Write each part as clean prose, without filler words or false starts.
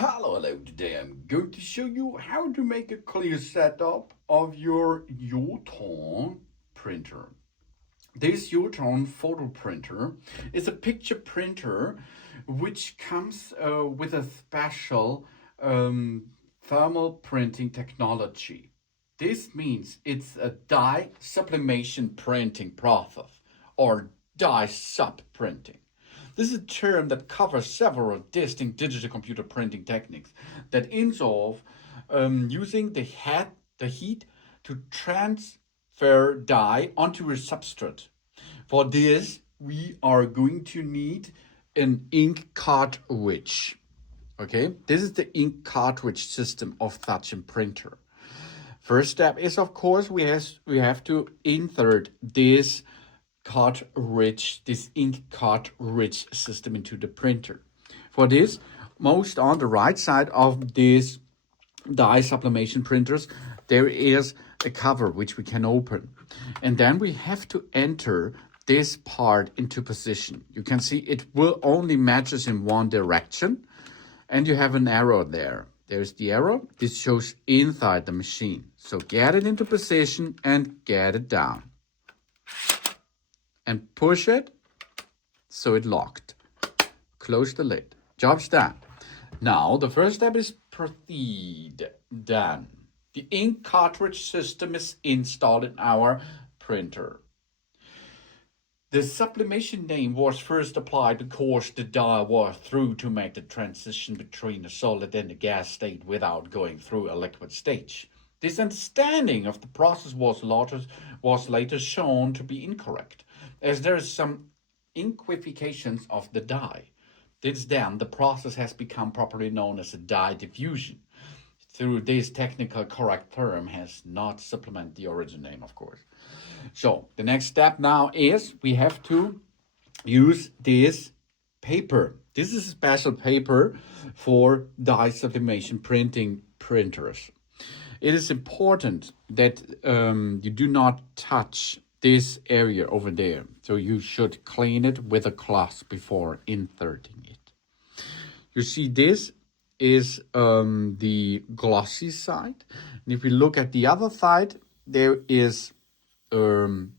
Hello, today I'm going to show you how to make a clear setup of your Yoton printer. This Yoton photo printer is a picture printer which comes with a special thermal printing technology. This means it's a dye sublimation printing process or dye-sub printing. This is a term that covers several distinct digital computer printing techniques that involve using the heat to transfer dye onto a substrate. For this, we are going to need an ink cartridge. Okay, this is the ink cartridge system of such a printer. First step is, of course, we have to insert this ink cartridge system into the printer. For this, most on the right side of these dye sublimation printers, there is a cover which we can open. And then we have to enter this part into position. You can see it will only matches in one direction, and you have an arrow there. There's the arrow. This shows inside the machine. So get it into position and get it down. And push it so it locked. Close the lid. Job's done. Now the first step is proceed. Done. The ink cartridge system is installed in our printer. The sublimation name was first applied because the dye was through to make the transition between a solid and a gas state without going through a liquid stage. This understanding of the process was later shown to be incorrect, as there is some inquifications of the dye. Since then, the process has become properly known as a dye diffusion. Through this technical correct term has not supplement the origin name, of course. So the next step now is we have to use this paper. This is a special paper for dye sublimation printing printers. It is important that you do not touch this area over there. So you should clean it with a cloth before inserting it. You see, this is the glossy side. And if we look at the other side, there is and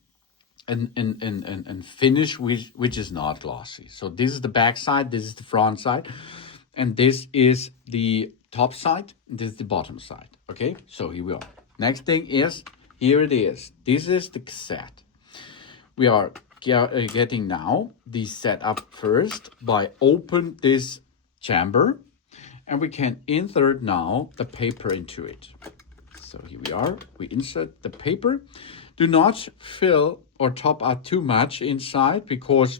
finish which is not glossy. So this is the back side, this is the front side, and this is the top side, this is the bottom side. Okay, so here we are. Next thing is, here it is. This is the cassette. We are getting now the setup first by open this chamber, and we can insert now the paper into it. So here we are, we insert the paper. Do not fill or top up too much inside because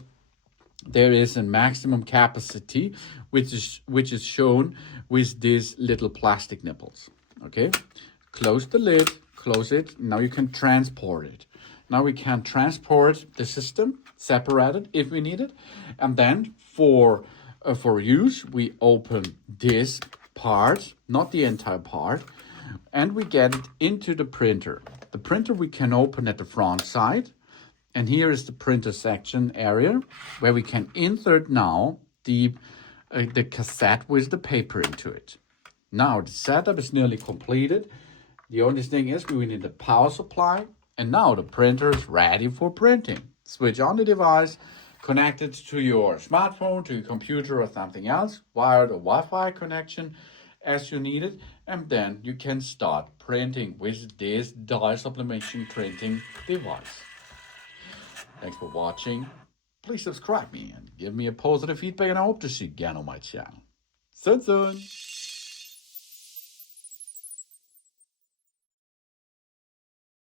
there is a maximum capacity which is shown with these little plastic nipples. Okay, close the lid, close it. Now you can transport it. Now we can transport the system, separate it if we need it, and then for use we open this part, not the entire part, and we get it into the printer. The printer we can open at the front side, and here is the printer section area where we can insert now the cassette with the paper into it. Now the setup is nearly completed. The only thing is we need a power supply, and now the printer is ready for printing. Switch on the device, connect it to your smartphone, to your computer or something else, wired or Wi-Fi connection as you need it, and then you can start printing with this dye sublimation printing device. Thanks for watching. Please subscribe me and give me a positive feedback, and I hope to see you again on my channel. Soon.